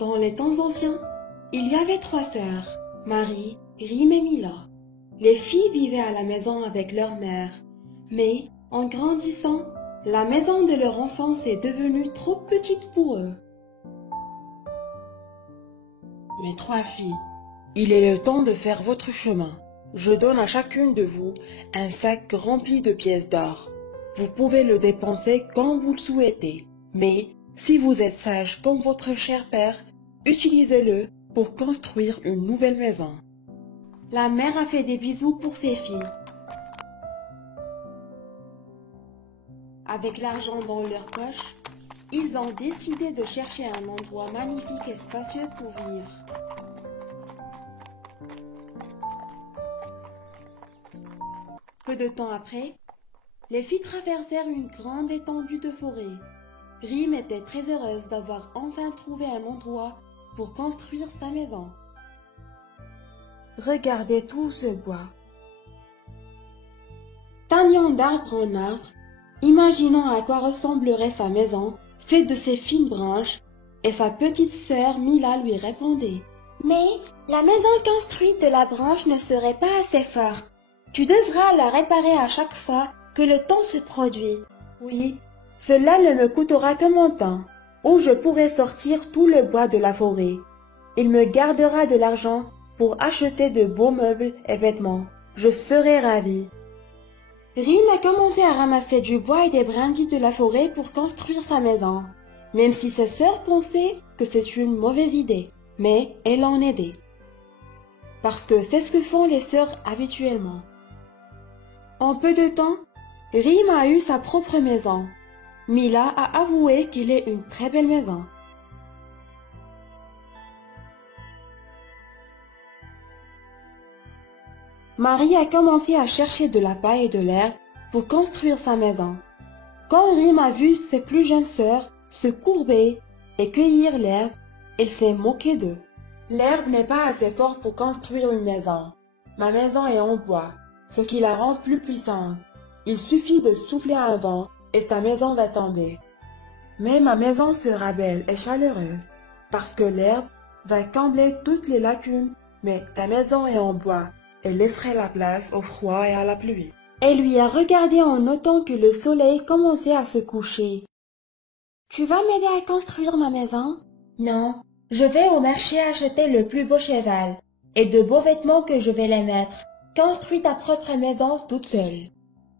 Dans les temps anciens, il y avait 3 sœurs, Marie, Rime et Mila. Les filles vivaient à la maison avec leur mère, mais en grandissant, la maison de leur enfance est devenue trop petite pour eux. Mes 3 filles, il est le temps de faire votre chemin. Je donne à chacune de vous un sac rempli de pièces d'or. Vous pouvez le dépenser quand vous le souhaitez, mais si vous êtes sage comme votre cher père, utilisez-le pour construire une nouvelle maison. La mère a fait des bisous pour ses filles. Avec l'argent dans leur poche, ils ont décidé de chercher un endroit magnifique et spacieux pour vivre. Peu de temps après, les filles traversèrent une grande étendue de forêt. Rime était très heureuse d'avoir enfin trouvé un endroit pour construire sa maison. Regardez tout ce bois. Tagnant d'arbre en arbre, imaginant à quoi ressemblerait sa maison, faite de ces fines branches, et sa petite sœur Mila lui répondait. Mais la maison construite de la branche ne serait pas assez forte. Tu devras la réparer à chaque fois que le temps se produit. Oui, cela ne me coûtera que mon temps, où je pourrai sortir tout le bois de la forêt. Il me gardera de l'argent pour acheter de beaux meubles et vêtements. Je serai ravie. Rime a commencé à ramasser du bois et des brindilles de la forêt pour construire sa maison, même si ses sœurs pensaient que c'est une mauvaise idée, mais elle en aidait. Parce que c'est ce que font les sœurs habituellement. En peu de temps, Rime a eu sa propre maison. Mila a avoué qu'il est une très belle maison. Marie a commencé à chercher de la paille et de l'herbe pour construire sa maison. Quand Rime a vu ses plus jeunes sœurs se courber et cueillir l'herbe, elle s'est moquée d'eux. L'herbe n'est pas assez forte pour construire une maison. Ma maison est en bois, ce qui la rend plus puissante. Il suffit de souffler un vent et ta maison va tomber. Mais ma maison sera belle et chaleureuse, parce que l'herbe va combler toutes les lacunes, mais ta maison est en bois et laisserait la place au froid et à la pluie. Elle lui a regardé en notant que le soleil commençait à se coucher. Tu vas m'aider à construire ma maison? Non, je vais au marché acheter le plus beau cheval et de beaux vêtements que je vais les mettre. Construis ta propre maison toute seule.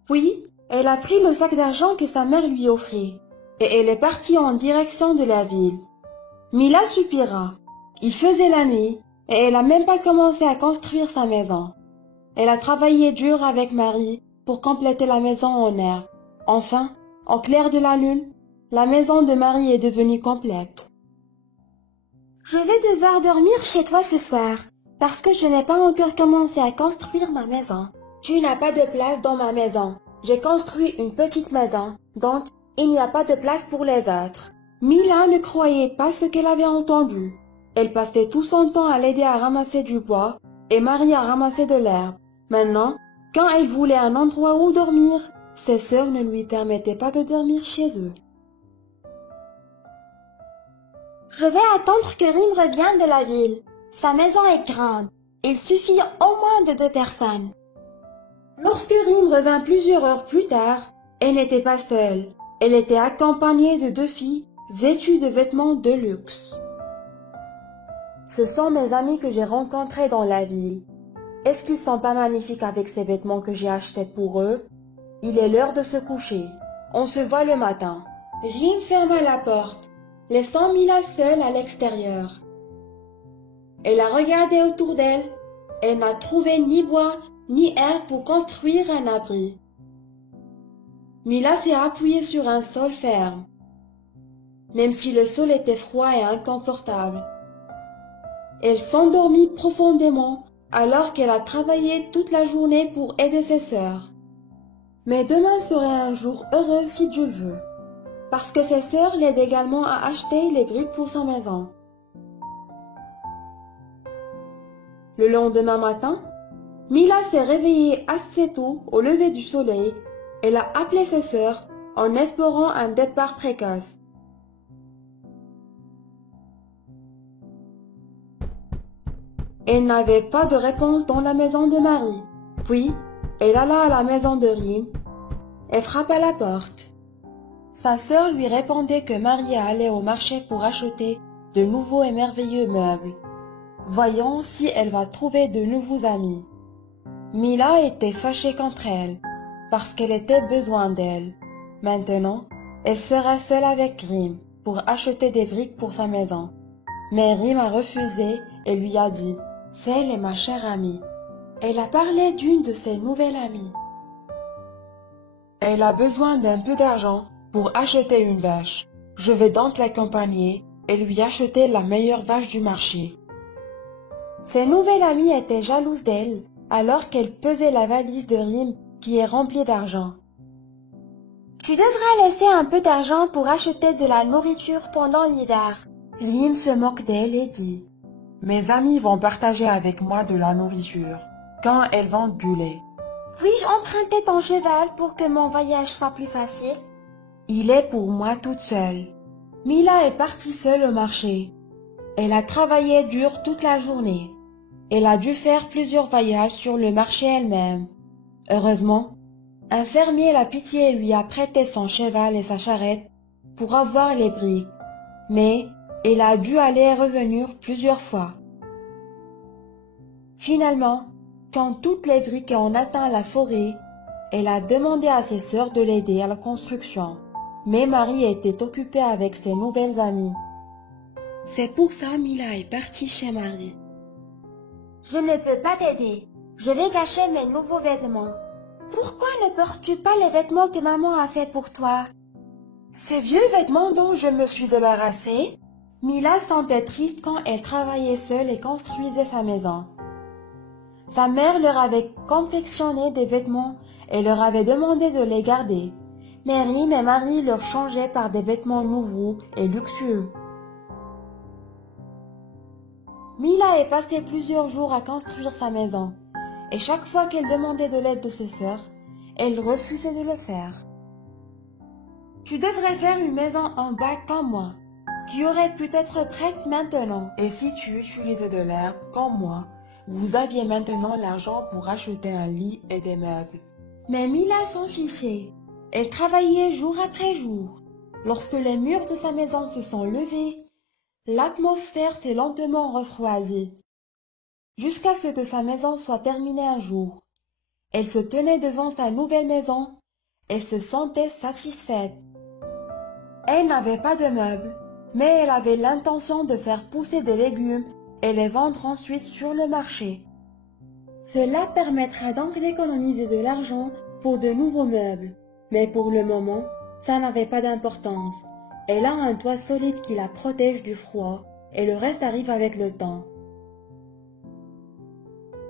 Puis, elle a pris le sac d'argent que sa mère lui offrit et elle est partie en direction de la ville. Mila soupira. Il faisait la nuit et elle n'a même pas commencé à construire sa maison. Elle a travaillé dur avec Marie pour compléter la maison en herbe. Enfin, au clair de la lune, la maison de Marie est devenue complète. Je vais devoir dormir chez toi ce soir, parce que je n'ai pas encore commencé à construire ma maison. Tu n'as pas de place dans ma maison. J'ai construit une petite maison, donc il n'y a pas de place pour les autres. Mila ne croyait pas ce qu'elle avait entendu. Elle passait tout son temps à l'aider à ramasser du bois et Marie à ramasser de l'herbe. Maintenant, quand elle voulait un endroit où dormir, ses sœurs ne lui permettaient pas de dormir chez eux. Je vais attendre que Rime revienne de la ville. Sa maison est grande. Il suffit au moins de 2 personnes. Lorsque Rime revint plusieurs heures plus tard, elle n'était pas seule. Elle était accompagnée de 2 filles vêtues de vêtements de luxe. Ce sont mes amis que j'ai rencontrés dans la ville. Est-ce qu'ils sont pas magnifiques avec ces vêtements que j'ai achetés pour eux? Il est l'heure de se coucher. On se voit le matin. Rime ferma la porte, laissant Mila seule à l'extérieur. Elle a regardé autour d'elle. Elle n'a trouvé ni bois ni herbe pour construire un abri. Mila s'est appuyée sur un sol ferme, même si le sol était froid et inconfortable. Elle s'endormit profondément alors qu'elle a travaillé toute la journée pour aider ses sœurs. Mais demain serait un jour heureux si Dieu le veut, parce que ses sœurs l'aident également à acheter les briques pour sa maison. Le lendemain matin, Mila s'est réveillée assez tôt au lever du soleil. Elle a appelé ses sœurs en espérant un départ précoce. Elle n'avait pas de réponse dans la maison de Marie. Puis, elle alla à la maison de Rim et frappa à la porte. Sa sœur lui répondait que Marie allait au marché pour acheter de nouveaux et merveilleux meubles. Voyons si elle va trouver de nouveaux amis. Mila était fâchée contre elle, parce qu'elle était besoin d'elle. Maintenant, elle serait seule avec Rim pour acheter des briques pour sa maison. Mais Rim a refusé et lui a dit « Celle est ma chère amie. » Elle a parlé d'une de ses nouvelles amies. Elle a besoin d'un peu d'argent pour acheter une vache. Je vais donc l'accompagner et lui acheter la meilleure vache du marché. Ses nouvelles amies étaient jalouses d'elle, alors qu'elle pesait la valise de Rim qui est remplie d'argent. Tu devras laisser un peu d'argent pour acheter de la nourriture pendant l'hiver. Rim se moque d'elle et dit « Mes amis vont partager avec moi de la nourriture quand elles vendent du lait. Puis-je emprunter ton cheval pour que mon voyage soit plus facile? Il est pour moi toute seule. » Mila est partie seule au marché. Elle a travaillé dur toute la journée. Elle a dû faire plusieurs voyages sur le marché elle-même. Heureusement, un fermier la pitié lui a prêté son cheval et sa charrette pour avoir les briques, mais elle a dû aller et revenir plusieurs fois. Finalement, quand toutes les briques ont atteint la forêt, elle a demandé à ses sœurs de l'aider à la construction, mais Marie était occupée avec ses nouvelles amies. C'est pour ça Mila est partie chez Marie. Je ne peux pas t'aider. Je vais cacher mes nouveaux vêtements. Pourquoi ne portes-tu pas les vêtements que maman a fait pour toi? Ces vieux vêtements dont je me suis débarrassée? Mila sentait triste quand elle travaillait seule et construisait sa maison. Sa mère leur avait confectionné des vêtements et leur avait demandé de les garder. Mais Rim et Marie leur changeaient par des vêtements nouveaux et luxueux. Mila est passée plusieurs jours à construire sa maison, et chaque fois qu'elle demandait de l'aide de ses sœurs, elle refusait de le faire. Tu devrais faire une maison en bas comme moi, qui aurait pu être prête maintenant. Et si tu utilisais de l'herbe comme moi, vous aviez maintenant l'argent pour acheter un lit et des meubles. Mais Mila s'en fichait. Elle travaillait jour après jour. Lorsque les murs de sa maison se sont levés, l'atmosphère s'est lentement refroidie, jusqu'à ce que sa maison soit terminée un jour. Elle se tenait devant sa nouvelle maison et se sentait satisfaite. Elle n'avait pas de meubles, mais elle avait l'intention de faire pousser des légumes et les vendre ensuite sur le marché. Cela permettra donc d'économiser de l'argent pour de nouveaux meubles, mais pour le moment, ça n'avait pas d'importance. Elle a un toit solide qui la protège du froid et le reste arrive avec le temps.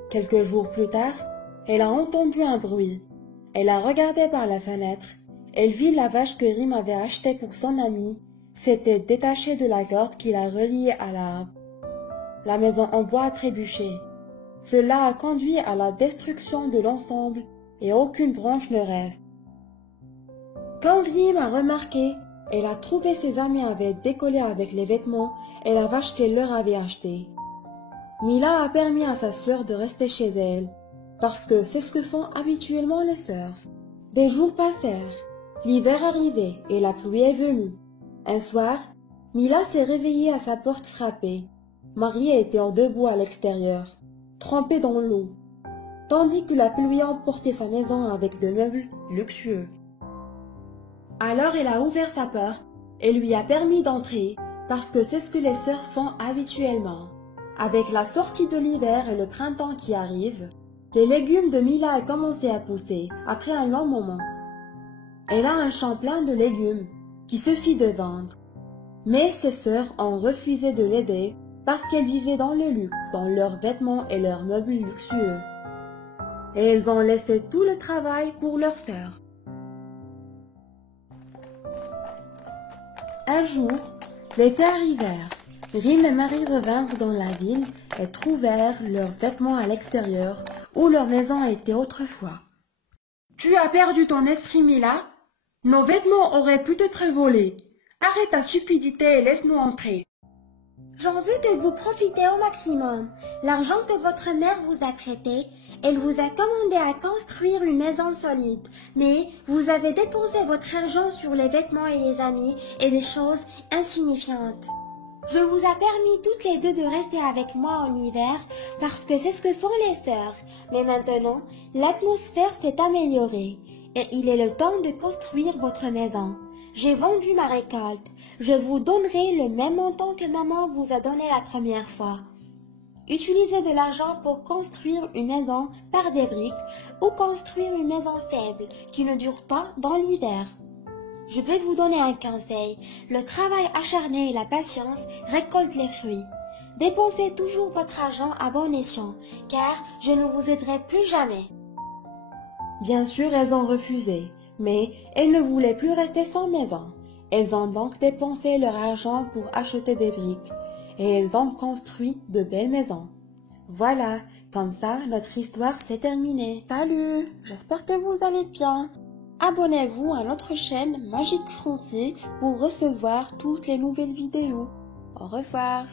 Quelques jours plus tard, elle a entendu un bruit. Elle a regardé par la fenêtre. Elle vit la vache que Rim avait achetée pour son ami s'était détachée de la corde qui la reliait à l'arbre. La maison en bois a trébuché. Cela a conduit à la destruction de l'ensemble et aucune branche ne reste. Quand Rim a remarqué, elle a trouvé ses amis avaient décollé avec les vêtements et la vache qu'elle leur avait achetée. Mila a permis à sa sœur de rester chez elle, parce que c'est ce que font habituellement les sœurs. Des jours passèrent, l'hiver arrivait et la pluie est venue. Un soir, Mila s'est réveillée à sa porte frappée. Marie était en debout à l'extérieur, trempée dans l'eau, tandis que la pluie emportait sa maison avec de meubles luxueux. Alors elle a ouvert sa porte et lui a permis d'entrer, parce que c'est ce que les sœurs font habituellement. Avec la sortie de l'hiver et le printemps qui arrive, les légumes de Mila ont commencé à pousser après un long moment. Elle a un champ plein de légumes qui suffit de vendre. Mais ses sœurs ont refusé de l'aider parce qu'elles vivaient dans le luxe, dans leurs vêtements et leurs meubles luxueux. Et elles ont laissé tout le travail pour leurs sœurs. Un jour, l'été arrivèrent. Rim et Marie revinrent dans la ville et trouvèrent leurs vêtements à l'extérieur où leur maison était autrefois. « Tu as perdu ton esprit, Mila? Nos vêtements auraient pu être volés. Arrête ta stupidité et laisse-nous entrer. » J'en veux que vous profitez au maximum. L'argent que votre mère vous a prêté, elle vous a commandé à construire une maison solide. Mais vous avez dépensé votre argent sur les vêtements et les amis et des choses insignifiantes. Je vous ai permis toutes les deux de rester avec moi en hiver parce que c'est ce que font les sœurs. Mais maintenant, l'atmosphère s'est améliorée et il est le temps de construire votre maison. J'ai vendu ma récolte. Je vous donnerai le même montant que maman vous a donné la première fois. Utilisez de l'argent pour construire une maison par des briques ou construire une maison faible qui ne dure pas dans l'hiver. Je vais vous donner un conseil. Le travail acharné et la patience récoltent les fruits. Dépensez toujours votre argent à bon escient, car je ne vous aiderai plus jamais. Bien sûr, elles ont refusé, mais elles ne voulaient plus rester sans maison. Elles ont donc dépensé leur argent pour acheter des briques, et elles ont construit de belles maisons. Voilà, comme ça, notre histoire s'est terminée. Salut, j'espère que vous allez bien. Abonnez-vous à notre chaîne Magique Frontier pour recevoir toutes les nouvelles vidéos. Au revoir.